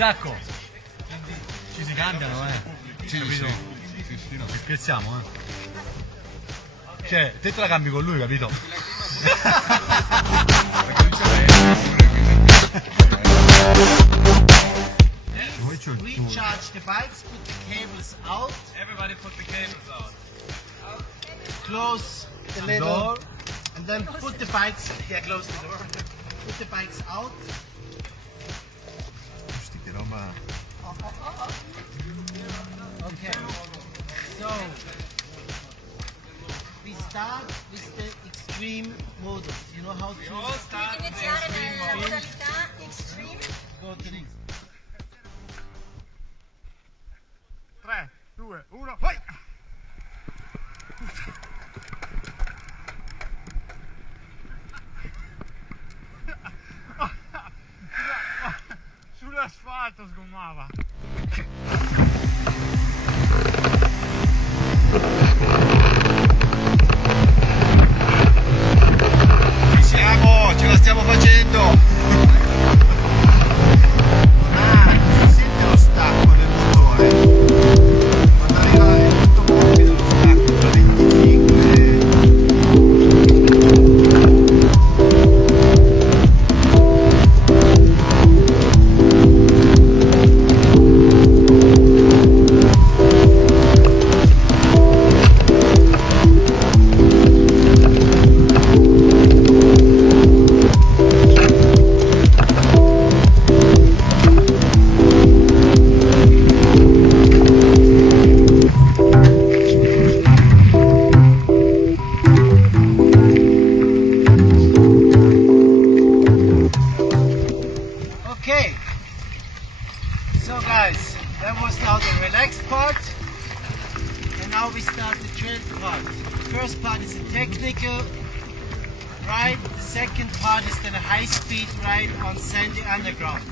Zacco, ci si cambiano, Sì, capito? sì, no. Ci scherziamo, Cioè, te la cambi con lui, capito? Recharge the bikes, put the cables out. Everybody put the cables out. Close the The door. door. And then put the bikes. Yeah, close the door. Put the bikes out. Che roba. Okay. So we start with the extreme modus. You know how to all start with the Iniziare extreme nella mode. modalità extreme. go to the 3, 2, 1, vai! Sull'asfalto sgommava. Ci siamo, ce la stiamo facendo. si sente lo stacco del motore. Quando arriva è tutto morbido lo stacco, tra 25. Okay, so guys, that was now the relaxed part, and now we start the trail part. The first part is a technical ride, the second part is then a high-speed ride on sandy underground.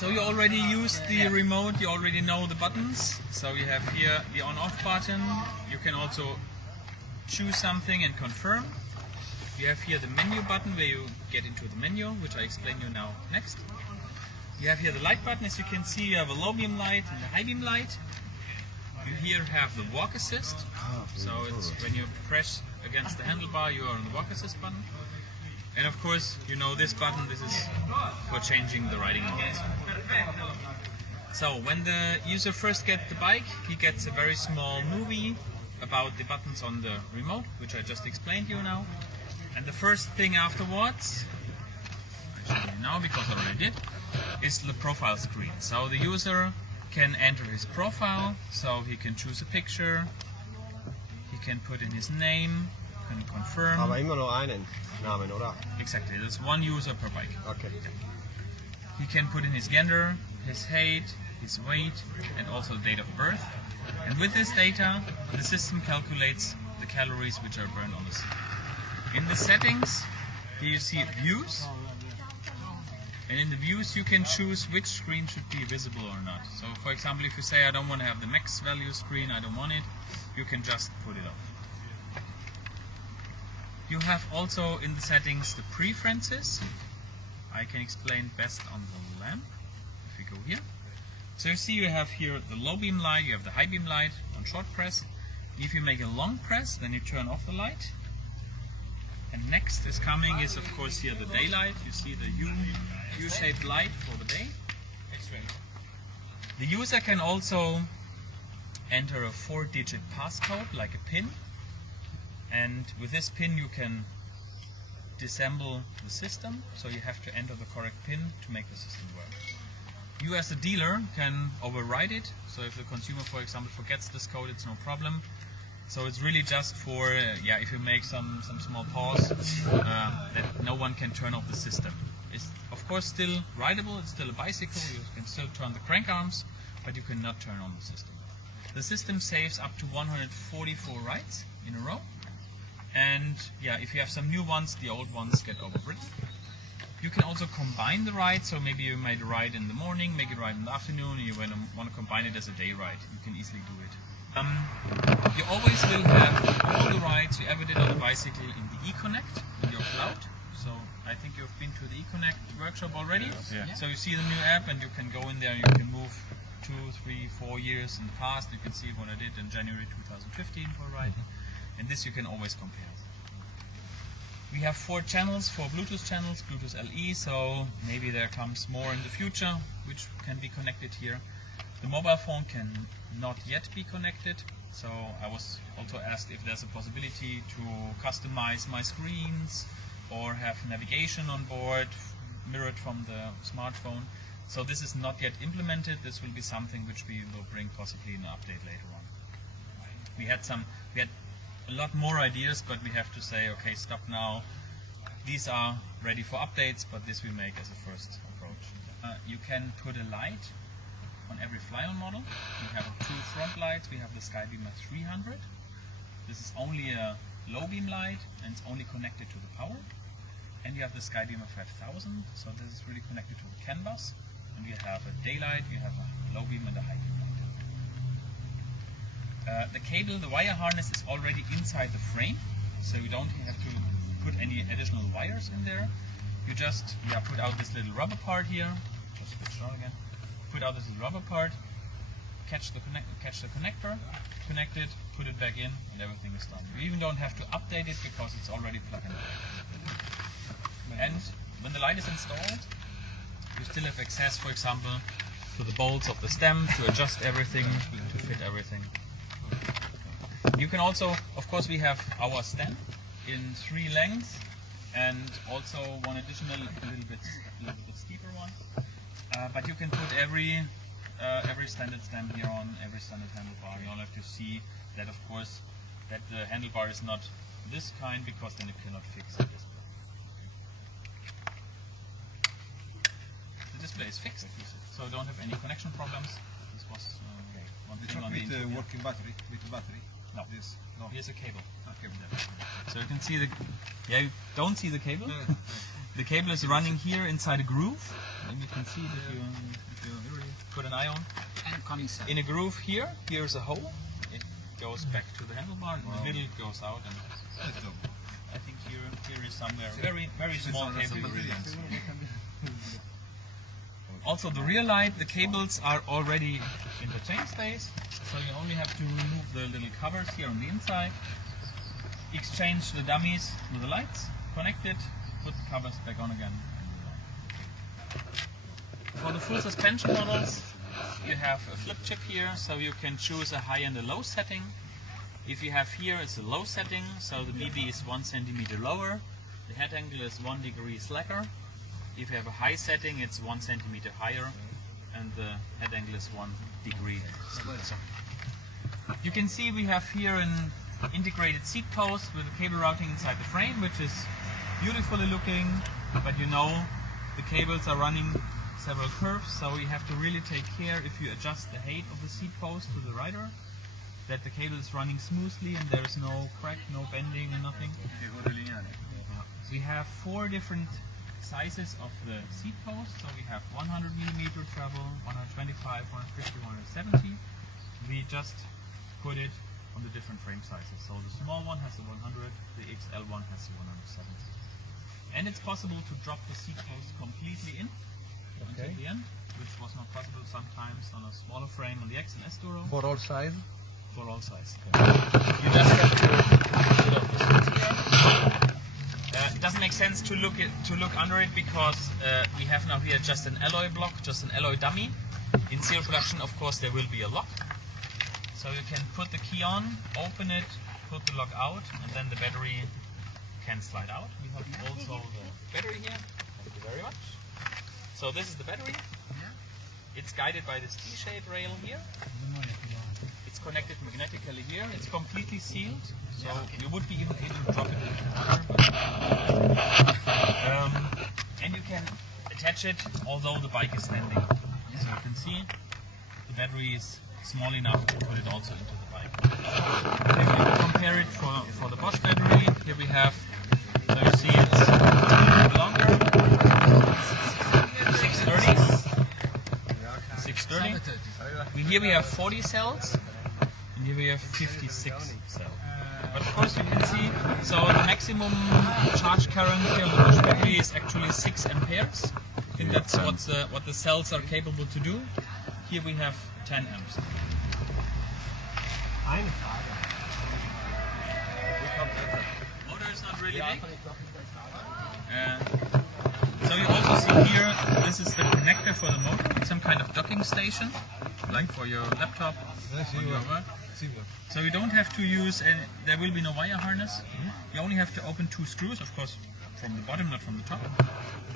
So you already used the remote, you already know the buttons. So you have here the on-off button. You can also choose something and confirm. You have here the menu button where you get into the menu, which I explain you now next. You have here the light button. As you can see, you have a low beam light and a high beam light. You here have the walk assist. So it's when you press against the handlebar, you are on the walk assist button. And of course, you know this button, this is for changing the riding mode. So when the user first gets the bike, he gets a very small movie about the buttons on the remote, which I just explained to you now. And the first thing afterwards, I show you now because I already did, is the profile screen. So the user can enter his profile, so he can choose a picture, he can put in his name, can confirm. Aber immer nur einen Namen, oder? Exactly, there's one user per bike. Okay. He can put in his gender, his height, his weight, and also the date of birth. And with this data, the system calculates the calories which are burned on the seat. In the settings, here you see views. And in the views, you can choose which screen should be visible or not. So, for example, if you say, I don't want to have the max value screen, I don't want it, you can just put it off. You have also in the settings the preferences. I can explain best on the lamp, if we go here. So you see you have here the low beam light, you have the high beam light on short press. If you make a long press, then you turn off the light. And next is coming is of course here the daylight. You see the U-shaped light for the day. The user can also enter a 4-digit passcode like a PIN. And with this PIN you can disassemble the system, so you have to enter the correct PIN to make the system work. You as a dealer can override it, so if the consumer, for example, forgets this code, it's no problem. So it's really just for, if you make some small pause, that no one can turn off the system. It's of course still rideable, it's still a bicycle, you can still turn the crank arms, but you cannot turn on the system. The system saves up to 144 rides in a row. And if you have some new ones, the old ones get overwritten. You can also combine the rides, so maybe you made a ride in the morning, make a ride in the afternoon, and you want to combine it as a day ride. You can easily do it. You always will have all the rides you ever did on a bicycle in the eConnect, in your cloud. So I think you've been to the eConnect workshop already. Yeah. So you see the new app and you can go in there and you can move 2, 3, 4 years in the past. You can see what I did in January 2015 for a ride. And this you can always compare. We have 4 channels, 4 Bluetooth channels, Bluetooth LE, so maybe there comes more in the future which can be connected here. The mobile phone can not yet be connected, so I was also asked if there's a possibility to customize my screens or have navigation on board mirrored from the smartphone. So this is not yet implemented. This will be something which we will bring possibly in an update later on. We had a lot more ideas, but we have to say, okay, stop now. These are ready for updates, but this we make as a first approach. You can put a light on every Flyon model. We have 2 front lights. We have the Skybeamer 300. This is only a low beam light and it's only connected to the power. And you have the Skybeamer 5000, so this is really connected to the CAN bus. And we have a daylight, we have a low beam and a high beam light. The cable, the wire harness is already inside the frame, so you don't have to put any additional wires in there. You just put out this little rubber part here. Just switch it on again. Put out this little rubber part, catch the connector, connect it, put it back in, and everything is done. You even don't have to update it because it's already plugged in. And when the light is installed, you still have access, for example, to the bolts of the stem to adjust everything, to fit everything. You can also, of course, we have our stem in 3 lengths and also one additional, a little bit steeper one. But you can put every standard stem here on every standard handlebar. You only have to see that, of course, that the handlebar is not this kind, because then you cannot fix the display. The display is fixed, so don't have any connection problems. This was one thing on the interview. Working battery? With the battery? No. Yes. No. Here's a cable. Okay. So you can see the, you don't see the cable, The cable is running here inside a groove, and you can see it if you really put an eye on. In a groove here, here's a hole. It goes back to the handlebar, and the middle goes out. And I think here is somewhere very small cable. Also, the rear light, the cables are already in the chain stays, so you only have to remove the little covers here on the inside, exchange the dummies with the lights, connect it, put the covers back on again. For the full suspension models, you have a flip chip here, so you can choose a high and a low setting. If you have here, it's a low setting, so the BB is 1 centimeter lower, the head angle is 1 degree slacker. If you have a high setting, it's 1 centimeter higher, and the head angle is 1 degree. You can see we have here an integrated seat post with a cable routing inside the frame, which is beautifully looking, but you know the cables are running several curves, so you have to really take care if you adjust the height of the seat post to the rider, that the cable is running smoothly and there is no crack, no bending and nothing. So we have 4 different sizes of the seat post, so we have 100mm travel, 125, 150, 170. We just put it on the different frame sizes. So the small one has the 100, the XL one has the 170. And it's possible to drop the seat post completely in until the end, which was not possible sometimes on a smaller frame on the X and Xduro. For all size? For all size. You just have to put off the seats here. It doesn't make sense to look under it because we have now here just an alloy block, just an alloy dummy. In serial production, of course, there will be a lock. So you can put the key on, open it, put the lock out, and then the battery can slide out. We have also the battery here. Thank you very much. So this is the battery. It's guided by this T-shaped rail here. It's connected magnetically here. It's completely sealed, so you would be even able to drop it in the water. And you can attach it although the bike is standing. So you can see the battery is small enough to put it also into the bike. If you compare it for the Bosch battery, here we have, so you see it's a little bit longer, 630. Here we have 40 cells, and here we have 56 cells. But of course you can see, so the maximum charge current here on the Bosch battery is actually 6 amperes. I think that's what the cells are capable to do. Here we have 10 amps. Motor is not really big. So you also see here, this is the connector for the motor. It's some kind of docking station, like for your laptop. For your work. So you don't have to use, and there will be no wire harness. You only have to open 2 screws, of course, from the bottom, not from the top.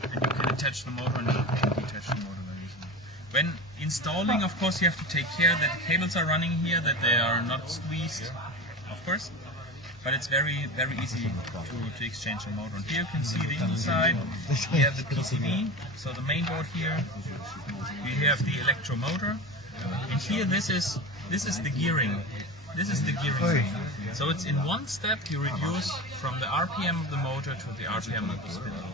And you can attach the motor and you can detach the motor very easily. When installing, of course, you have to take care that the cables are running here, that they are not squeezed, of course. But it's very easy to exchange a motor. And here you can see the inside. We have the PCB, so the main board here. We have the electro motor, and here this is the gearing. This is the gearing. So it's in one step you reduce from the RPM of the motor to the RPM of the spindle.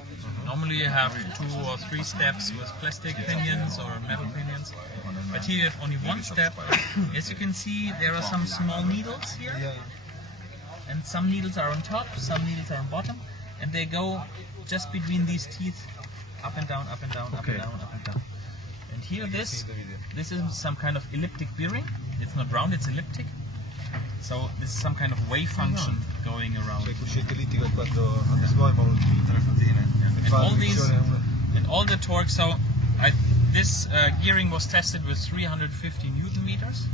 Normally you have 2 or 3 steps with plastic pinions or metal pinions, but here you have only one step. As you can see, there are some small needles here, and some needles are on top, some needles are on bottom, and they go just between these teeth, up and down, up and down, up and down, up and down. And here this is some kind of elliptic bearing. It's not round, it's elliptic. So this is some kind of wave function going around. And all the torque. So this gearing was tested with 350 Newton meters.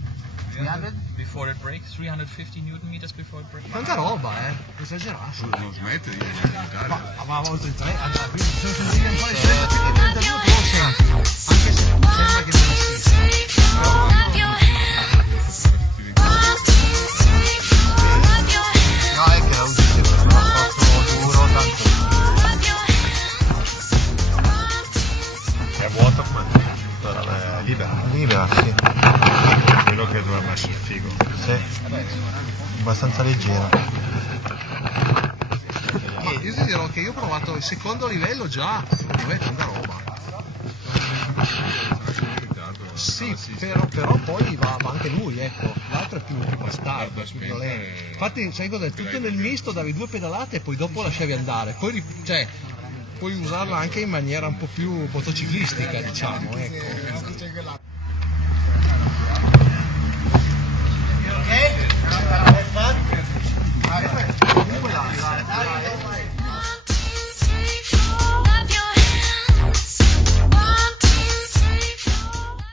300? Before it breaks, 350 Newton meters before it breaks. Tanta roba, esagerato. Non smette di giocare. Ma oltre 3, quindi se sono lì un po' di scelta perché 32 posso, anche se sembra che non esista. No, è che la usi sempre un rapporto duro, tanto. È vuota come? È libera. Libera, sì. Quello che dovrebbe essere figo. Sì. Abbastanza leggera. This is dirò che io ho provato il secondo livello già, è tanta roba. Sì, però poi va anche lui, ecco, l'altro è più bastardo, più violento. Infatti, sai cos'è? Tutto nel misto, davi 2 pedalate e poi dopo lasciavi andare, poi puoi usarla anche in maniera un po' più motociclistica, diciamo, ecco.